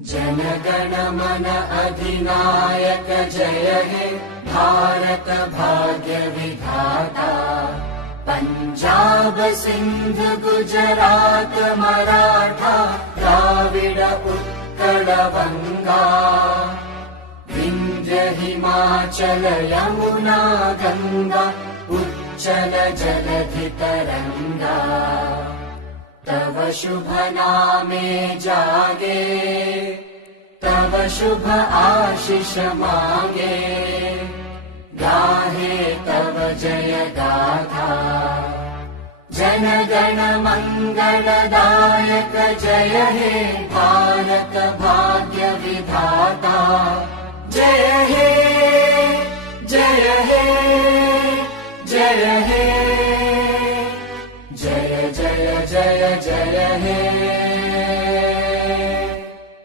जनगण मन अधिनायक जय हे भारत भाग्य विधाता। पंजाब सिंध गुजरात मराठा द्राविड उत्कल बंगा। विंध्य हिमाचल यमुना गंगा उच्चल जलधि तरंगा। तव शुभ नामे जागे तव शुभ आशीष मांगे। गाहे तव जय गाथा जनगण मंगलदायक जय हे भारत